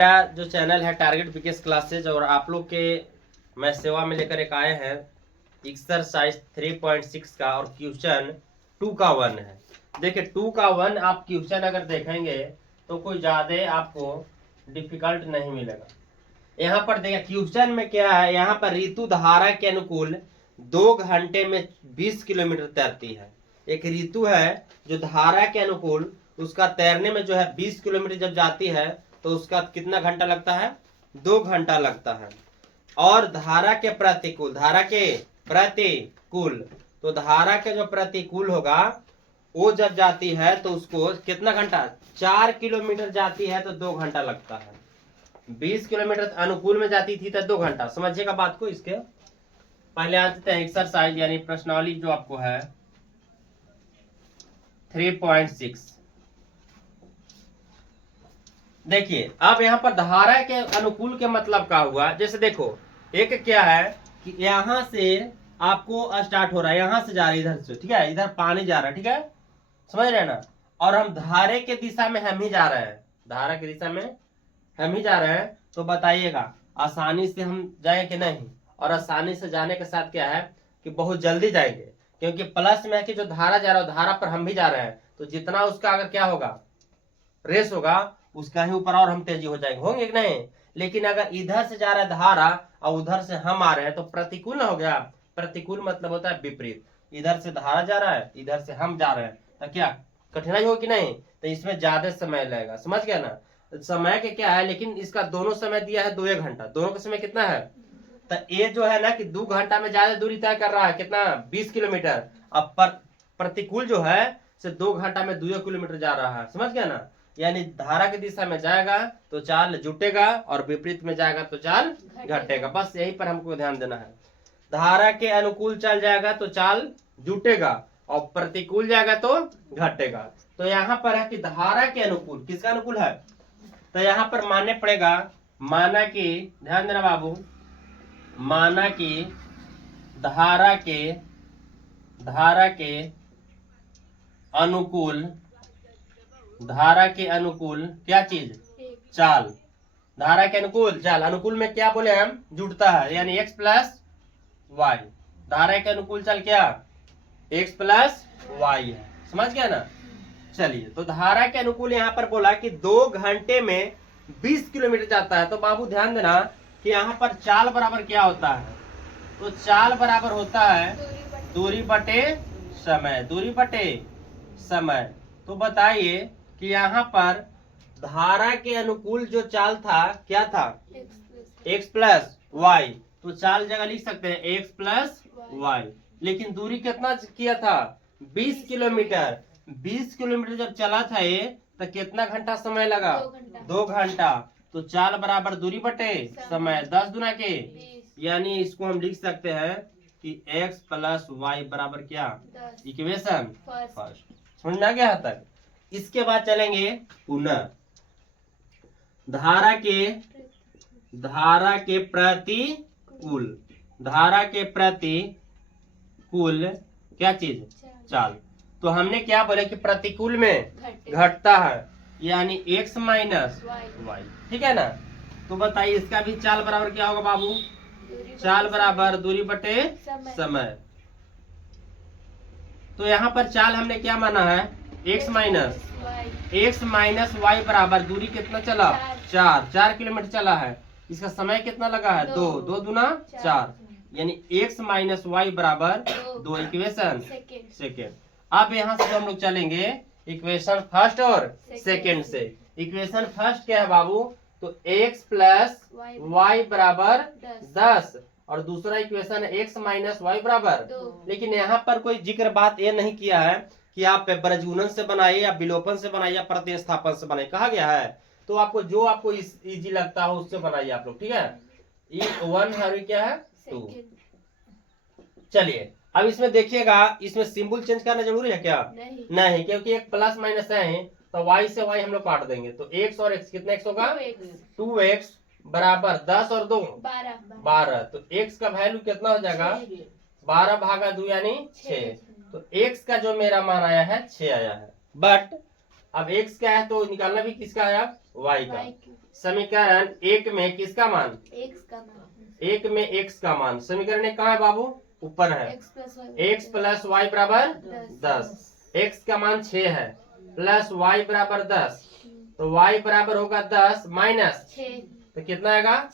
मेरा जो चैनल है टारगेट पीकेएस क्लासेज और आप लोग के मैं सेवा में लेकर एक आए हैं एक्सरसाइज 3.6 का और क्वेश्चन 2 का 1 है। देखिए 2 का 1 आप क्वेश्चन अगर देखेंगे तो कोई ज्यादा आपको डिफिकल्ट नहीं मिलेगा। यहाँ पर देखिए क्वेश्चन में क्या है, यहाँ पर ऋतु धारा के अनुकूल 2 घंटे में 20 किलोमीटर तैरती है। एक ऋतु है जो धारा के अनुकूल उसका तैरने में जो है 20 किलोमीटर जब जाती है तो उसका कितना घंटा लगता है, 2 घंटा लगता है। और धारा के प्रतिकूल, धारा के प्रतिकूल, तो धारा के जो प्रतिकूल होगा वो जब जाती है तो उसको कितना घंटा, 4 किलोमीटर जाती है तो 2 घंटा लगता है। 20 किलोमीटर अनुकूल में जाती थी तो 2 घंटा। समझिएगा बात को। इसके पहले आते हैं एक्सरसाइज यानी प्रश्नावली जो आपको है 3.6। देखिए अब यहाँ पर धारा के अनुकूल के मतलब क्या हुआ, जैसे देखो एक क्या है कि यहाँ से आपको स्टार्ट हो रहा है, यहाँ से जा रहा है इधर से, ठीक है, इधर पानी जा रहा है, ठीक है, समझ रहे हैं ना। और हम धारे के दिशा में हम ही जा रहे हैं, धारा की दिशा में हम ही जा रहे हैं। तो बताइएगा आसानी से हम जाए कि नहीं। और आसानी से जाने के साथ क्या है कि बहुत जल्दी जाएंगे, क्योंकि प्लस में है कि जो धारा जा रहा है धारा पर हम भी जा रहे हैं, तो जितना उसका अगर क्या होगा रेस होगा उसका ही ऊपर और हम तेजी हो जाएंगे, होंगे कि नहीं। लेकिन अगर इधर से जा रहा है धारा और उधर से हम आ रहे हैं तो प्रतिकूल ना हो गया। प्रतिकूल मतलब होता है विपरीत। इधर से धारा जा रहा है, इधर से हम जा रहे हैं, तो क्या कठिनाई होगी नहीं, तो इसमें ज्यादा समय लगेगा। समझ गया ना। समय के क्या है, लेकिन इसका दोनों समय दिया है 2 घंटा, दोनों का समय कितना है, तो ये जो है ना कि 2 घंटा में ज्यादा दूरी तय कर रहा है, कितना 20 किलोमीटर। अब प्रतिकूल जो है से 2 घंटा में 2 किलोमीटर जा रहा है। समझ गया ना। यानी धारा की दिशा में जाएगा तो चाल जुटेगा और विपरीत में जाएगा तो चाल घटेगा। बस यही पर हमको ध्यान देना है। धारा के अनुकूल चल जाएगा तो चाल जुटेगा और प्रतिकूल जाएगा तो घटेगा। तो यहाँ पर है कि धारा के अनुकूल, किसका अनुकूल है, तो यहाँ पर मानने पड़ेगा, माना कि ध्यान देना बाबू, माना कि धारा के अनुकूल, धारा के अनुकूल क्या चीज, चाल। धारा के अनुकूल चाल, अनुकूल में क्या बोले हम, जुड़ता है, यानी x प्लस वाई। धारा के अनुकूल चाल क्या, x प्लस वाई है। समझ गया ना। चलिए तो धारा के अनुकूल यहाँ पर बोला कि 2 घंटे में 20 किलोमीटर जाता है। तो बाबू ध्यान देना कि यहाँ पर चाल बराबर क्या होता है, तो चाल बराबर होता है दूरी बटे समय, दूरी बटे समय। तो बताइए कि यहाँ पर धारा के अनुकूल जो चाल था क्या था, x प्लस वाई। तो चाल जगह लिख सकते हैं x प्लस वाई। लेकिन दूरी कितना किया था, 20 किलोमीटर। 20 किलोमीटर जब चला था ये तो कितना घंटा समय लगा, 2 घंटा। तो चाल बराबर दूरी बटे समय, 10 गुना के, यानी इसको हम लिख सकते हैं कि x प्लस वाई बराबर क्या, इक्वेशन फर्स्ट। समझ में आ गया तक। इसके बाद चलेंगे पुनः धारा के प्रतिकूल, धारा के प्रतिकूल क्या चीज, चाल। तो हमने क्या बोले कि प्रतिकूल में घटता है, यानी x माइनस वाई, ठीक है ना। तो बताइए इसका भी चाल बराबर क्या होगा बाबू, चाल बराबर दूरी बटे समय। तो यहाँ पर चाल हमने क्या माना है, x माइनस वाई बराबर दूरी कितना चला, 4 किलोमीटर चला है। इसका समय कितना लगा है, 2 दूना 4, यानी x माइनस वाई बराबर 2, इक्वेशन सेकेंड। अब यहाँ से हम लोग चलेंगे इक्वेशन फर्स्ट और सेकेंड से। इक्वेशन फर्स्ट क्या है बाबू, तो x प्लस वाई बराबर 10 और दूसरा इक्वेशन है x माइनस वाई बराबर 2। लेकिन यहाँ पर कोई जिक्र बात ये नहीं किया है कि आप ब्रजगुणन से बनाइए या विलोपन से बनाइए या प्रतिस्थापन से बनाइए, कहा गया है। तो आपको जो आपको इजी लगता हो उससे बनाइए आप लोग, ठीक है। 1 है क्या है 2। चलिए अब इसमें देखिएगा, इसमें सिंबल चेंज करना जरूरी है क्या, नहीं, क्योंकि एक प्लस माइनस है तो y से y हम लोग काट देंगे। तो x और x कितना x होगा, 2x बराबर 10 और 2 12। तो x का वैल्यू कितना हो जाएगा, 12 भागा 2 यानी 6। तो x का जो मेरा मान आया है 6 आया है। बट अब x क्या है तो निकालना भी किसका है, y का। y क्यूब समीकरण 1 में किसका मान? x का मान 1 में x का मान। समीकरण 1 कहाँ है बाबू? ऊपर है। x प्लस y बराबर 10 x का मान 6 है प्लस y बराबर 10, तो y बराबर होगा 10 माइनस 6 तो कितना आएगा?